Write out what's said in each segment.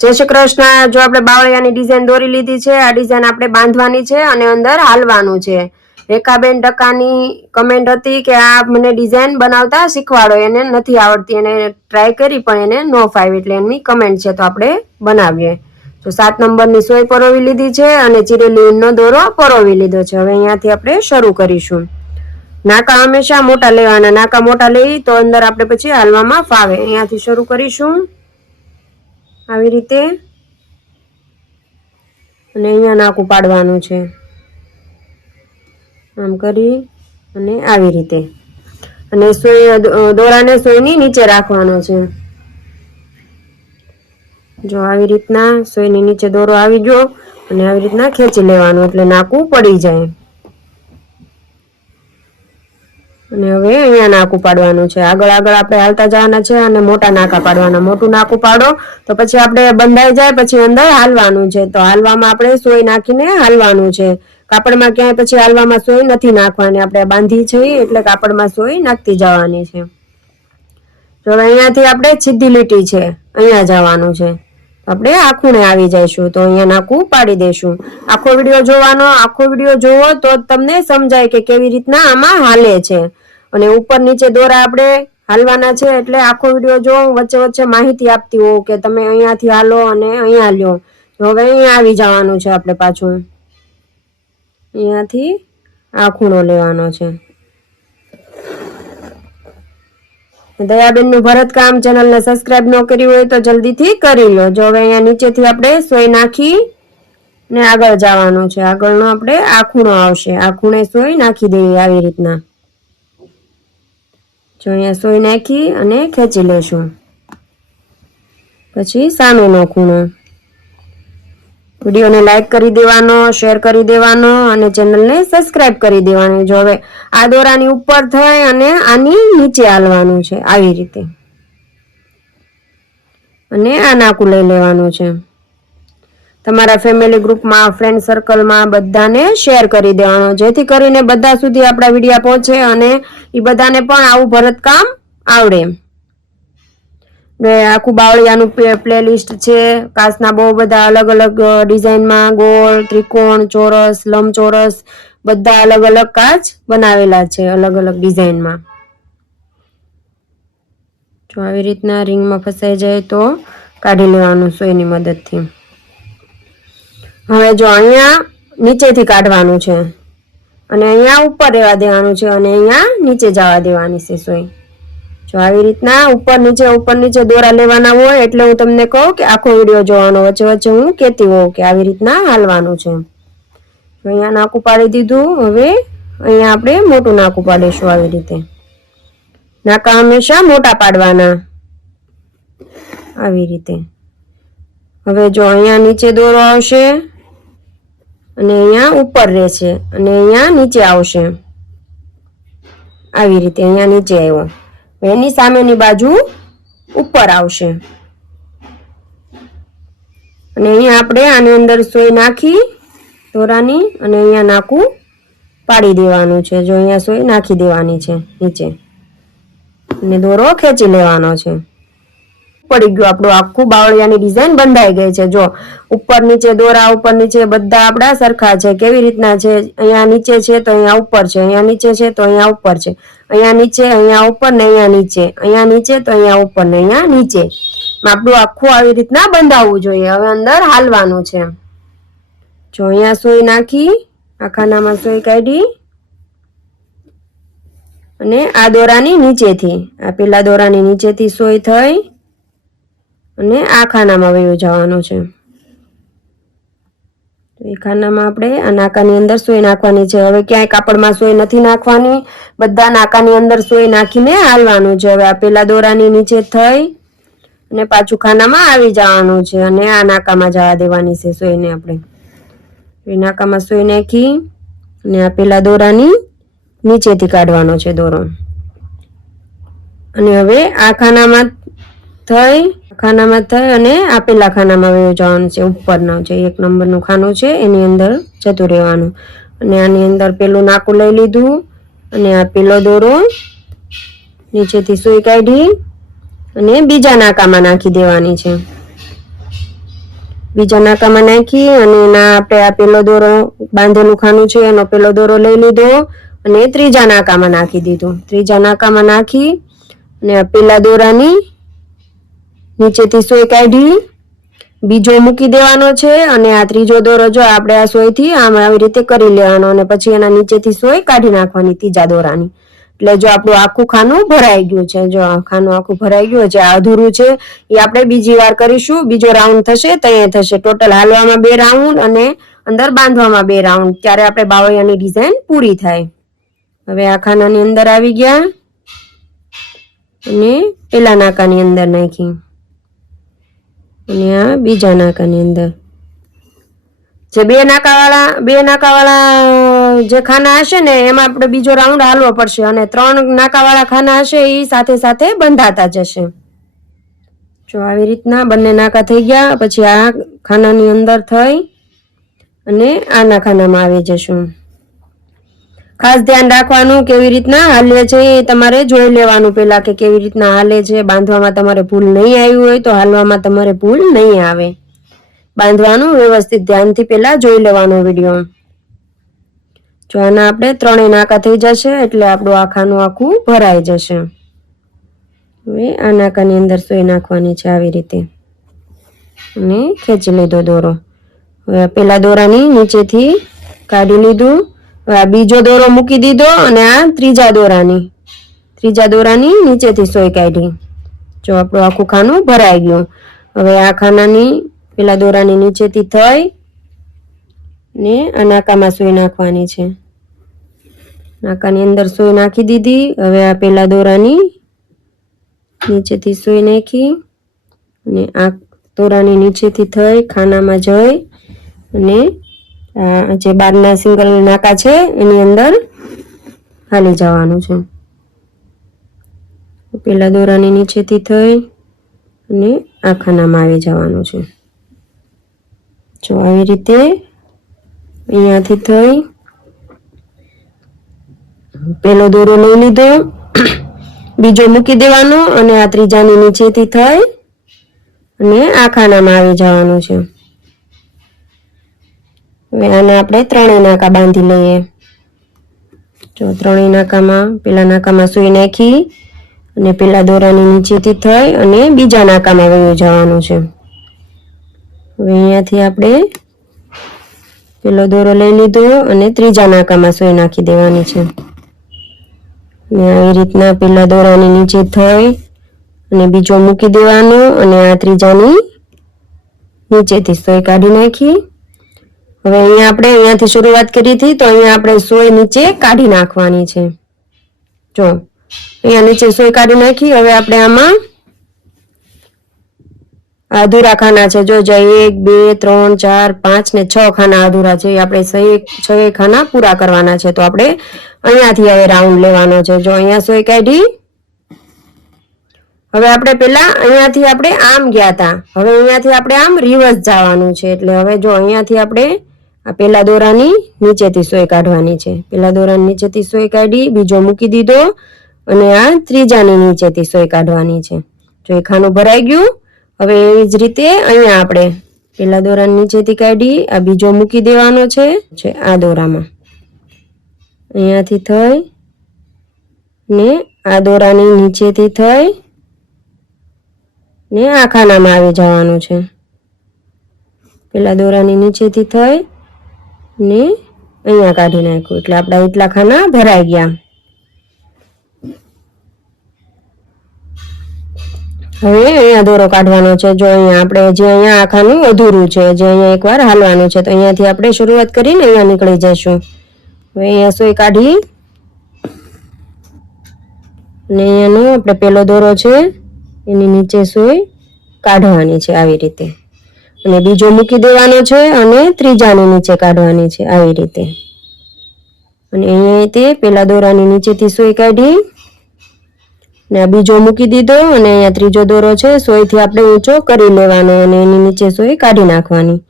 જય શ્રી કૃષ્ણ. જો આપણે બાવળિયાની ડિઝાઇન દોરી લીધી છે, આ ડિઝાઇન આપણે બાંધવાની છે અને અંદર હાલવાનું છે. રેખાબેન ટકાની કમેન્ટ હતી કે આ મને ડિઝાઇન બનાવતા શીખવાડો, એને નથી આવડતી, એને ટ્રાય કરી પણ એને નો ફાઈવ એટલે એમની કમેન્ટ છે તો આપણે બનાવીએ. તો સાત નંબરની સોય પરોવી લીધી છે અને ચીરેલી ઊનનો દોરો પરોવી લીધો છે. હવે અહીંયાથી આપણે શરૂ કરીશું. નાકા હંમેશા મોટા લેવાના, નાકા મોટા લઈ તો અંદર આપણે પછી હાલવામાં ફાવે. અહીંયાથી શરૂ કરીશું. આવી રીતે અને અહીંયા નાકું પાડવાનું છે. આમ કરી અને આવી રીતે. અને સોય દોરાને સોયની નીચે રાખવાનો છે. જો આવી રીતના સોયની નીચે દોરો આવી ગયો અને આવી રીતના ખેંચી લેવાનું, એટલે નાકું પડી જાય. અને હવે અહીંયા નાકું પાડવાનું છે. આગળ આગળ આપણે હાલતા જવાના છે અને મોટા નાકા પાડવાના. મોટું નાકું પાડો તો પછી આપણે બંધાઈ જાય, પછી અંદર હાલવાનું છે. તો હાલવામાં આપણે સોય નાખીને હાલવાનું છે. કાપડમાં ક્યાંય પછી હાલવામાં સોય નથી નાખવાની. આપણે બાંધી છે એટલે કાપડમાં સોય નાખતી જવાની છે. તો હવે અહીંયાથી આપણે સીધી લીટી છે. અહીંયા જવાનું છે. આપણે આખુંને આવી જઈશું. તો અહીંયા નાકું પાડી દઈશું. આખો વીડિયો જોવાનો, આખો વીડિયો જોવો તો તમને સમજાય કે કેવી રીતના આમાં હાલે છે. અને ઉપર નીચે દોરા આપણે હાલવાના છે એટલે આખો વીડિયો જો વચ્ચે વચ્ચે માહિતી આપતી હોઉં કે તમે અહીંયાથી હાલો અને અહીંયા લ્યો તો હવે અહીંયા આવી જવાનું છે આપણે પાછું. અહીંયાથી આ ખૂણો લેવાનો છે. દયાબેનનું ભરતકામ ચેનલને સબસ્ક્રાઇબ ન કરી હોય તો જલ્દીથી કરી લો. જો હવે અહીંયા નીચેથી આપણે સોય નાખી ને આગળ જવાનું છે. આગળનો આપણે આ ખૂણો આવશે. આ ખૂણે સોય નાખી દેવી આવી રીતના. જો અહીંયા સોય નાખી અને ખેંચી લેશું. પછી સામેનો ખૂણો. વિડીયોને લાઈક કરી દેવાનો, શેર કરી દેવાનો અને ચેનલને સબસ્ક્રાઇબ કરી દેવાની. જો હવે આ દોરાની ઉપર થઈ અને આની નીચે હાલવાનું છે, આવી રીતે. અને આ નાકું લઈ લેવાનું છે. તમારા ફેમિલી ગ્રુપમાં ફ્રેન્ડ સર્કલમાં બધાને શેર કરી દેવાનો, જેથી કરીને બધા સુધી આપણા વિડીયા પહોંચે અને એ બધાને પણ આવું ભરતકામ આવડે. ને આખું બાવળિયાનું પ્લેલિસ્ટ છે. કાચના બહુ બધા અલગ અલગ ડિઝાઇનમાં ગોળ, ત્રિકોણ, ચોરસ, લંબચોરસ બધા અલગ અલગ કાચ બનાવેલા છે અલગ અલગ ડિઝાઇનમાં. જો આવી રીતના રિંગમાં ફસાઈ જાય તો કાઢી લેવાનું સોયની મદદથી. હવે જો અહીંયા નીચેથી કાઢવાનું છે. અને અહીંયા ઉપર રહેવા દેવાનું છે અને અહીંયા નીચે જવા દેવાની છે સોય. જો આવી રીતના ઉપર નીચે ઉપર નીચે દોરા લેવાના હોય એટલે હું તમને કહું કે આખો વીડિયો જોવાનો વચ્ચે વચ્ચે હું કહેતી હોઉં કે આવી રીતના હાલવાનું છે. અહીંયા નાકું પાડી દીધું, હવે અહીંયા આપણે મોટું નાકું પાડીશું આવી રીતે. નાકા હંમેશા મોટા પાડવાના. આવી રીતે. હવે જો અહીંયા નીચે દોરો આવશે અને અહીંયા ઉપર રહેશે અને અહીંયા નીચે આવશે. આવી રીતે અહીંયા નીચે આવ્યો. એની સામેની બાજુ ઉપર આવશે. અને અહીંયા આપણે આની અંદર સોય નાખી, દોરાની અને અહીંયા નાકું પાડી દેવાનું છે. જો અહીંયા સોય નાખી દેવાની છે, નીચે. અને દોરો ખેંચી લેવાનો છે. પડી ગયું આપણું આખું બાવળિયાની ડિઝાઇન બંધાઈ ગઈ છે. જો ઉપર નીચે દોરા, ઉપર નીચે બધા આપણા સરખા છે. કેવી રીતના છે? અહીંયા નીચે છે તો અહીંયા ઉપર છે. અહીંયા નીચે છે તો અહીંયા ઉપર છે. અહીંયા નીચે, અહીંયા ઉપર ને અહીંયા નીચે. અહીંયા નીચે તો અહીંયા ઉપર ને અહીંયા નીચે. આપણું આખું આવી રીતના બંધાવવું જોઈએ. હવે અંદર હાલવાનું છે. જો અહીંયા સોય નાખી. આખાનામાં સોઈ કાઢી. અને આ દોરાની નીચેથી. આ પેલા દોરાની નીચેથી સોય થઈ. અને આ ખાનામાં વયું જવાનું છે. તો એ ખાનામાં આપણે આ નાકાની અંદર સોય નાખવાની છે. હવે ક્યાંય કાપડમાં સોય નથી નાખવાની. બધા નાકાની અંદર સોય નાખીને હાલવાનું છે. હવે આ પેલા દોરાની નીચે થઈ અને પાછું ખાનામાં આવી જવાનું છે અને આ નાકામાં જવા દેવાની છે સોયને આપણે. એ નાકામાં સોય નાખી અને આ પેલા દોરાની નીચેથી કાઢવાનો છે દોરો. અને હવે આ ખાનામાં થઈ ખાનામાં થઈ અને આપેલા ખાનામાં વયો જવાનું છે, ઉપરના જે એક નંબરનું ખાનું છે, એની અંદર જતું રહેવાનું. અને આની અંદર પેલું નાકું લઈ લીધું અને આ પેલો દોરો, નીચેથી સુઈ કાઢી અને બીજા નાકામાં નાખી દેવાની છે. બીજા નાકામાં નાખી અને એના આપણે આ પેલો દોરો, બાંધેલું ખાનું છે, એનો પેલો દોરો લઈ લીધો અને ત્રીજા નાકામાં નાખી દીધું. ત્રીજા નાકામાં નાખી અને આ પેલા દોરાની નીચેથી સોય કાઢી, બીજો મૂકી દેવાનો છે અને આ ત્રીજો દોરો જો આપણે આ સોયથી આમ આવી રીતે કરી લેવાનો અને પછી એના નીચેથી સોય કાઢી નાખવાની ત્રીજા દોરાની. એટલે જો આપણું આખું ખાનું ભરાઈ ગયું છે, જો ખાનું આખું ભરાઈ ગયું છે અધૂરું છે, એ આપણે બીજી વાર કરીશું, બીજો રાઉન્ડ થશે ત્યાં થશે. ટોટલ હાલવામાં બે રાઉન્ડ અને અંદર બાંધવામાં બે રાઉન્ડ. ત્યારે આપણે બાવળિયાની ડિઝાઇન પૂરી થાય. હવે આ ખાનાની અંદર આવી ગયા. અને પેલા નાકાની અંદર નાખી. અને આ બીજા નાકાની અંદર. જે બે નાકાવાળા બે નાકાવાળા જે ખાના હશે ને, એમાં આપણે બીજો રાઉન્ડ હાલવો પડશે. અને ત્રણ નાકાવાળા ખાના હશે એ સાથે સાથે બંધાતા જશે. જો આવી રીતના બંને નાકા થઈ ગયા, પછી આ ખાનાની અંદર થઈ અને આના ખાનામાં આવી જશું. ખાસ ધ્યાન રાખવાનું કેવી રીતના હાલે છે એ તમારે જોઈ લેવાનું પેલા કે કેવી રીતના હાલે છે. બાંધવામાં તમારે ભૂલ નહીં આવી હોય તો હાલવામાં તમારે ભૂલ નહીં આવે. બાંધવાનું વ્યવસ્થિત ધ્યાનથી પેલા જોઈ લેવાનો વીડિયો. જો આના આપણે ત્રણેય નાકા થઈ જશે એટલે આપણું આખાનું આખું ભરાઈ જશે. હવે આ નાકાની અંદર સોય નાખવાની છે આવી રીતે. અને ખેંચી લીધો દોરો. હવે પેલા દોરાની નીચેથી કાઢી લીધું. આ બીજો દોરો મૂકી દીધો અને આ ત્રીજા દોરાની. ત્રીજા દોરાની નીચેથી સોય કાઢી. જો આપણું આખું ખાનું ભરાઈ ગયું. હવે આ ખાનાની પેલા દોરાની નીચેથી થઈ ને આ નાકામાં સોય નાખવાની છે. નાકાની અંદર સોય નાખી દીધી. હવે આ પેલા દોરાની નીચેથી સોય નાખી અને આ દોરાની નીચેથી થઈ ખાનામાં જઈ અને જે બારના સિંગલ નાકા છે, એની અંદર હાલી જવાનું છે. પેલા દોરાની નીચેથી થઈ અને આખાનામાં આવી જવાનું છે. જો આવી રીતે અહીંયાથી થઈ. પેલો દોરો લઈ લીધો. બીજો મૂકી દેવાનો અને આ ત્રીજાની નીચેથી થઈ અને આખાનામાં આવી જવાનું છે. હવે આને આપણે ત્રણેય નાકા બાંધી લઈએ. જો ત્રણેય નાકામાં, પેલા નાકામાં સુઈ નાખી અને પેલા દોરાની નીચેથી થઈ અને બીજા નાકામાં વયું જવાનું છે. હવે અહીંયાથી આપણે પેલો દોરો લઈ લીધો અને ત્રીજા નાકામાં સોય નાખી દેવાની છે. ને આવી રીતના પેલા દોરાની નીચે થઈ અને બીજો મૂકી દેવાનો અને આ ત્રીજાની નીચેથી સોય કાઢી નાખી. હવે અહીંયા આપણે અહીંયાથી શરૂઆત કરી હતી, તો અહીંયા આપણે સોય નીચે કાઢી નાખવાની છે. જો, અહીંયા નીચે સોય કાઢી નાખી, હવે આપણે આમાં અધૂરા ખાના છે. જો એક, બે, ત્રણ, ચાર, પાંચ ને છ ખાના અધૂરા છે. આપણે છ ખાના પૂરા કરવાના છે. તો આપણે અહીંયાથી હવે રાઉન્ડ લેવાનો છે. જો, અહીંયા સોય કાઢી. હવે આપણે પેલા અહીંયાથી આપણે આમ ગયા હતા. હવે અહીંયાથી આપણે આમ રિવર્સ જવાનું છે. એટલે હવે જો, અહીંયાથી આપણે આ પેલા દોરાની નીચેથી સોય કાઢવાની છે. પેલા દોરાની નીચેથી સોય કાઢી, બીજો મૂકી દીધો અને આ ત્રીજાની નીચેથી સોય કાઢવાની છે. જો એ ખાનું ભરાઈ ગયું, હવે એવી જ રીતે અહીંયા આપણે પેલા દોરાની નીચેથી કાઢી, આ બીજો મૂકી દેવાનો છે આ દોરામાં. અહીંયાથી થઈ ને આ દોરાની નીચેથી થઈ ને આ ખાનામાં આવી જવાનું છે. પેલા દોરાની નીચેથી થઈ ને અહીંયા કાઢી નાખ્યું. એટલે આપણા એટલા ખાના ભરાઈ ગયા. હવે અહીંયા દોરો કાઢવાનો છે. જો અહીંયા આપણે જે અહીંયા આખાનું અધૂરું છે, જે અહીંયા એકવાર હાલવાનું છે, તો અહીંયાથી આપણે શરૂઆત કરીને અહીંયા નીકળી જઈશું. હવે અહીંયા સોય કાઢી અને અહીંયાનો આપણે પેલો દોરો છે, એની નીચે સોય કાઢવાની છે આવી રીતે. અને બીજો મૂકી દેવાનો છે અને ત્રીજાની નીચે કાઢવાની છે આવી રીતે. અને અહીંયા તે પેલા દોરાની નીચેથી સોય કાઢી ને આ બીજો મૂકી દીધો અને અહીંયા ત્રીજો દોરો છે, સોયથી આપણે ઊંચો કરી લેવાનો અને એની નીચે સોય કાઢી નાખવાની.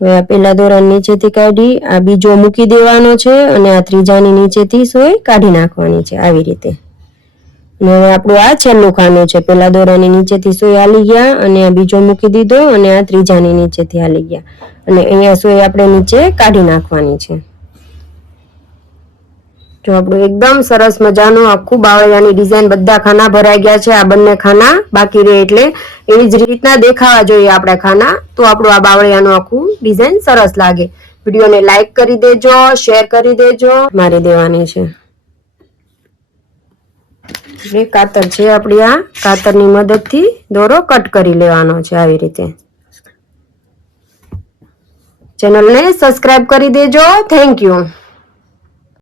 હવે આ પેલા દોરાની નીચેથી કાઢી, આ બીજો મૂકી દેવાનો છે અને આ ત્રીજાની નીચેથી સોય કાઢી નાખવાની છે, આવી રીતે. અને હવે આપણું આ છેલ્લું ખાનું છે. પેલા દોરાની નીચેથી સોય હાલી ગયા અને આ બીજો મૂકી દીધો અને આ ત્રીજાની નીચેથી હાલી ગયા. અને અહીંયા સોય આપણે નીચે કાઢી નાખવાની છે. જો આપણું એકદમ સરસ મજાનું આખું બાવળિયાની ડિઝાઇન બધા ખાના ભરાઈ ગયા છે. આ બંને ખાના બાકી રહે એટલે એવી જ રીતના દેખાવા જોઈએ આપણા ખાના. તો આપણું આ બાવળિયાનું આખું ડિઝાઇન સરસ લાગે. વિડીયોને લાઈક કરી દેજો, શેર કરી દેજો. મારી દેવાની છે. એટલે કાતર છે આપણી આ. કાતરની મદદથી દોરો કટ કરી લેવાનો છે આવી રીતે. ચેનલને સબસ્ક્રાઇબ કરી દેજો. Thank you